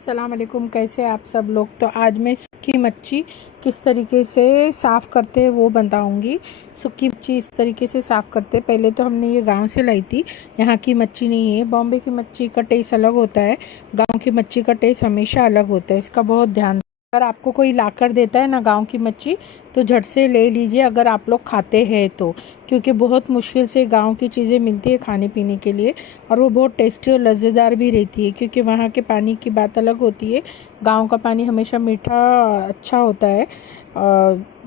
अस्सलाम वालेकुम। कैसे आप सब लोग। तो आज मैं सूखी मच्छी किस तरीके से साफ़ करते हैं वो बताऊंगी। सूखी मच्छी इस तरीके से साफ़ करते हैं। पहले तो हमने ये गांव से लाई थी, यहाँ की मच्छी नहीं है। बॉम्बे की मच्छी का टेस्ट अलग होता है, गांव की मच्छी का टेस्ट हमेशा अलग होता है। इसका बहुत ध्यान, अगर आपको कोई लाकर देता है ना गांव की मच्छी तो झट से ले लीजिए अगर आप लोग खाते हैं तो, क्योंकि बहुत मुश्किल से गांव की चीज़ें मिलती है खाने पीने के लिए, और वो बहुत टेस्टी और लज़ेदार भी रहती है, क्योंकि वहाँ के पानी की बात अलग होती है। गांव का पानी हमेशा मीठा अच्छा होता है,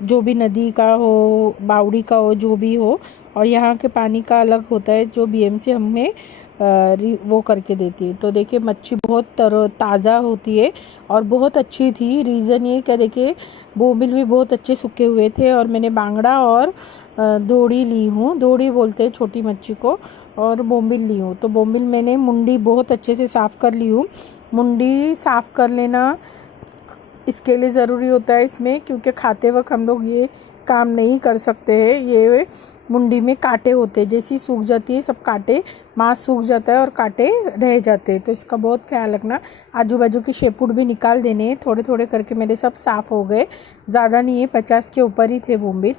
जो भी नदी का हो, बावड़ी का हो, जो भी हो। और यहाँ के पानी का अलग होता है जो बीएमसी हमें वो करके देती है। तो देखिए मच्छी बहुत ताज़ा होती है और बहुत अच्छी थी। रीज़न ये क्या, देखिए बोबिल भी बहुत अच्छे सूखे हुए थे, और मैंने बांगड़ा और दोड़ी ली हूँ, दोड़ी बोलते हैं छोटी मच्छी को, और बोम्बिल ली हूँ। तो बोम्बिल मैंने मुंडी बहुत अच्छे से साफ़ कर ली हूँ। मुंडी साफ़ कर लेना इसके लिए ज़रूरी होता है इसमें, क्योंकि खाते वक्त हम लोग ये काम नहीं कर सकते हैं। ये मुंडी में कांटे होते हैं, जैसी सूख जाती है सब कांटे, मांस सूख जाता है और कांटे रह जाते हैं। तो इसका बहुत ख्याल रखना। आजू बाजू की शेपुट भी निकाल देने हैं। थोड़े थोड़े करके मेरे सब साफ़ हो गए, ज़्यादा नहीं है, 50 के ऊपर ही थे बोम्बिल।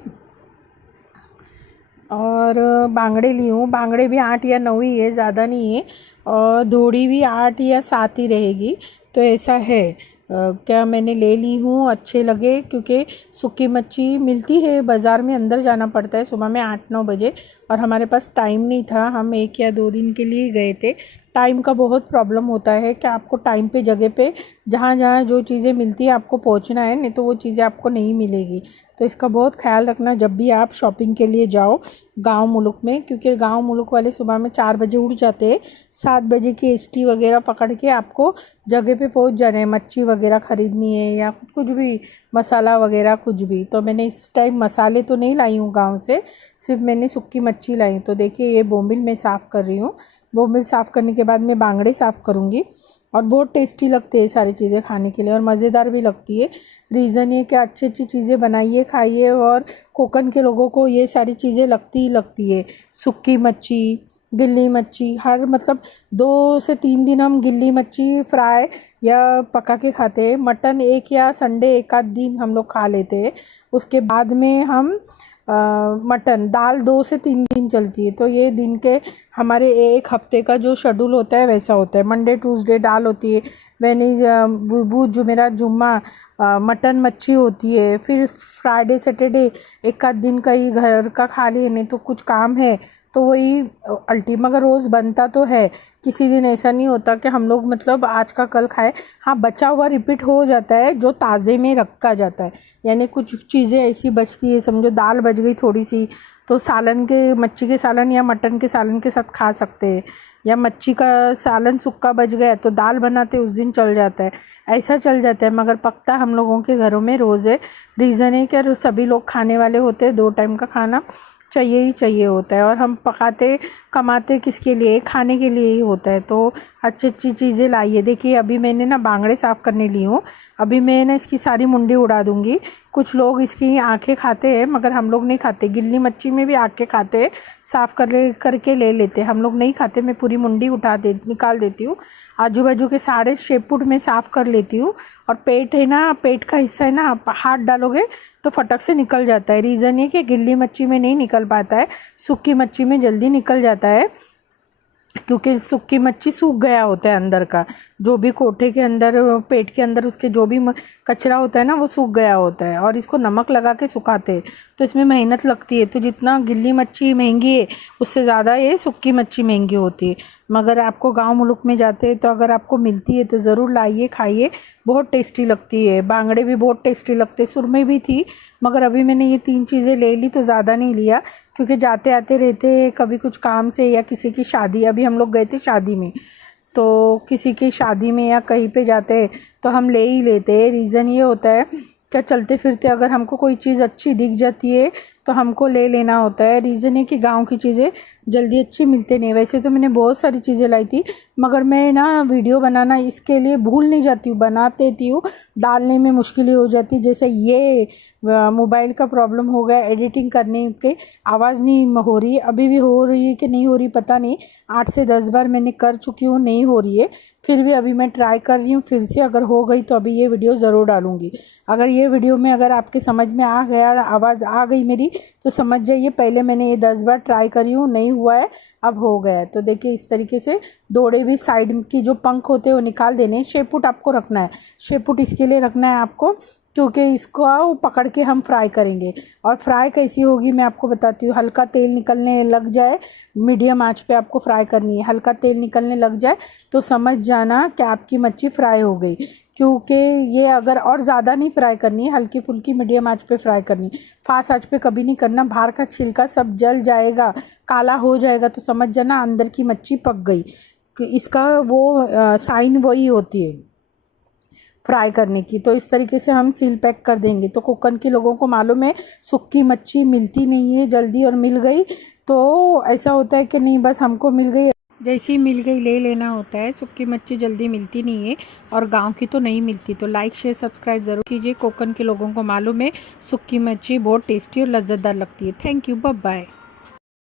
और बांगड़े ली हूँ, बांगड़े भी 8 या 9 ही है, ज़्यादा नहीं है। और धोड़ी भी 8 या 7 ही रहेगी। तो ऐसा है। क्या मैंने ले ली हूँ, अच्छे लगे, क्योंकि सूखी मच्छी मिलती है बाज़ार में, अंदर जाना पड़ता है सुबह में 8-9 बजे, और हमारे पास टाइम नहीं था। हम 1 या 2 दिन के लिए गए थे। टाइम का बहुत प्रॉब्लम होता है कि आपको टाइम पे जगह पे जहाँ जहाँ जो चीज़ें मिलती है आपको पहुँचना है, नहीं तो वो चीज़ें आपको नहीं मिलेगी। तो इसका बहुत ख्याल रखना जब भी आप शॉपिंग के लिए जाओ गांव मुल्क में, क्योंकि गांव मुल्क वाले सुबह में 4 बजे उठ जाते हैं, 7 बजे की एसटी वगैरह पकड़ के आपको जगह पे पहुंच जाना है। मच्छी वगैरह ख़रीदनी है या कुछ भी मसाला वगैरह कुछ भी। तो मैंने इस टाइम मसाले तो नहीं लाई हूँ गांव से, सिर्फ मैंने सूखी मच्छी लाई। तो देखिए ये बोम्बिल मैं साफ़ कर रही हूँ। बोम्बिल साफ़ करने के बाद मैं बांगड़े साफ़ करूँगी, और बहुत टेस्टी लगते हैं सारी चीज़ें खाने के लिए, और मज़ेदार भी लगती है। रीज़न ये कि अच्छी अच्छी चीज़ें बनाइए, खाइए, और कोकन के लोगों को ये सारी चीज़ें लगती ही लगती है। सूखी मच्छी, गिल्ली मच्छी, हर मतलब 2 से 3 दिन हम गिल्ली मच्छी फ्राई या पका के खाते हैं। मटन एक या संडे एक आध दिन हम लोग खा लेते हैं। उसके बाद में हम मटन दाल 2 से 3 दिन चलती है। तो ये दिन के हमारे एक हफ्ते का जो शेड्यूल होता है वैसा होता है। मंडे ट्यूसडे दाल होती है, बुध जुमेरात जुम्मा मटन मच्छी होती है। फिर फ्राइडे सैटरडे एक आध दिन का ही घर का खा लिए, नहीं तो कुछ काम है तो वही अल्टी, मगर रोज़ बनता तो है। किसी दिन ऐसा नहीं होता कि हम लोग मतलब आज का कल खाए। हाँ, बचा हुआ रिपीट हो जाता है जो ताज़े में रखा जाता है, यानी कुछ चीज़ें ऐसी बचती है। समझो दाल बच गई थोड़ी सी, तो सालन के, मच्छी के सालन या मटन के सालन के साथ खा सकते हैं, या मच्छी का सालन सूखा बच गया तो दाल बनाते उस दिन चल जाता है, ऐसा चल जाता है। मगर पकता हम लोगों के घरों में रोज़ है। रीज़न है कि सभी लोग खाने वाले होते हैं, 2 टाइम का खाना चाहिए ही चाहिए होता है, और हम पकाते कमाते किसके लिए, खाने के लिए ही होता है। तो अच्छी अच्छी चीज़ें लाइए। देखिए अभी मैंने ना बांगड़े साफ़ करने ली हूँ। अभी मैं ना इसकी सारी मुंडी उड़ा दूँगी। कुछ लोग इसकी आंखें खाते हैं, मगर हम लोग नहीं खाते। गिल्ली मच्छी में भी आंखें खाते हैं, साफ़ करके ले लेते हैं। हम लोग नहीं खाते। मैं पूरी मुंडी निकाल देती हूँ। आजू बाजू के सारे शेपुट में साफ़ कर लेती हूँ। और पेट है ना, पेट का हिस्सा है ना, आप हाथ डालोगे तो फटक से निकल जाता है। रीज़न ये कि गिल्ली मच्छी में नहीं निकल पाता है, सूखी मच्छी में जल्दी निकल जाता है, क्योंकि सूखी मच्छी सूख गया होता है अंदर का, जो भी कोठे के अंदर, पेट के अंदर उसके जो भी कचरा होता है ना, वो सूख गया होता है। और इसको नमक लगा के सुखाते हैं, तो इसमें मेहनत लगती है। तो जितना गिल्ली मच्छी महंगी है उससे ज़्यादा ये सूखी मच्छी महंगी होती है। मगर आपको गांव मुल्क में जाते हैं तो अगर आपको मिलती है तो ज़रूर लाइए, खाइए, बहुत टेस्टी लगती है। बांगड़े भी बहुत टेस्टी लगते। सुरमई भी थी, मगर अभी मैंने ये 3 चीज़ें ले ली तो ज़्यादा नहीं लिया, क्योंकि जाते आते रहते हैं, कभी कुछ काम से या किसी की शादी। अभी हम लोग गए थे शादी में, तो किसी की शादी में या कहीं पे जाते हैं तो हम ले ही लेते हैं। रीज़न ये होता है क्या, चलते फिरते अगर हमको कोई चीज़ अच्छी दिख जाती है तो हमको ले लेना होता है। रीज़न है कि गांव की चीज़ें जल्दी अच्छी मिलती नहीं। वैसे तो मैंने बहुत सारी चीज़ें लाई थी, मगर मैं ना वीडियो बनाना इसके लिए भूल नहीं जाती हूँ, बना देती हूँ, डालने में मुश्किल हो जाती। जैसे ये मोबाइल का प्रॉब्लम हो गया, एडिटिंग करने के आवाज़ नहीं हो रही। अभी भी हो रही है कि नहीं हो रही पता नहीं, 8 से 10 बार मैंने कर चुकी हूँ, नहीं हो रही है। फिर भी अभी मैं ट्राई कर रही हूँ फिर से, अगर हो गई तो अभी ये वीडियो ज़रूर डालूँगी। अगर ये वीडियो में अगर आपके समझ में आ गया, आवाज़ आ गई मेरी, तो समझ जाइए पहले मैंने ये 10 बार ट्राई करी हूँ, नहीं हुआ है, अब हो गया है। तो देखिए इस तरीके से दौड़े भी साइड की जो पंख होते हैं वो निकाल देने। शेपुट आपको रखना है, शेपुट इसके लिए रखना है आपको क्योंकि इसको पकड़ के हम फ्राई करेंगे। और फ्राई कैसी होगी मैं आपको बताती हूँ। हल्का तेल निकलने लग जाए, मीडियम आंच पे आपको फ्राई करनी है। हल्का तेल निकलने लग जाए तो समझ जाना कि आपकी मच्छी फ्राई हो गई, क्योंकि ये अगर और ज़्यादा नहीं फ्राई करनी है, हल्की फुल्की मीडियम आंच पे फ्राई करनी है। फास्ट आंच पे कभी नहीं करना, बाहर का छिलका सब जल जाएगा, काला हो जाएगा, तो समझ जाना अंदर की मच्छी पक गई। इसका वो साइन वही होती है फ्राई करने की। तो इस तरीके से हम सील पैक कर देंगे। तो कोकन के लोगों को मालूम है सूखी मच्छी मिलती नहीं है जल्दी, और मिल गई तो ऐसा होता है कि नहीं बस हमको मिल गई, जैसी मिल गई ले लेना होता है। सूखी मच्छी जल्दी मिलती नहीं है और गांव की तो नहीं मिलती। तो लाइक शेयर सब्सक्राइब ज़रूर कीजिए। कोकन के लोगों को मालूम है सूखी मच्छी बहुत टेस्टी और लज्जतदार लगती है। Thank you, bye bye.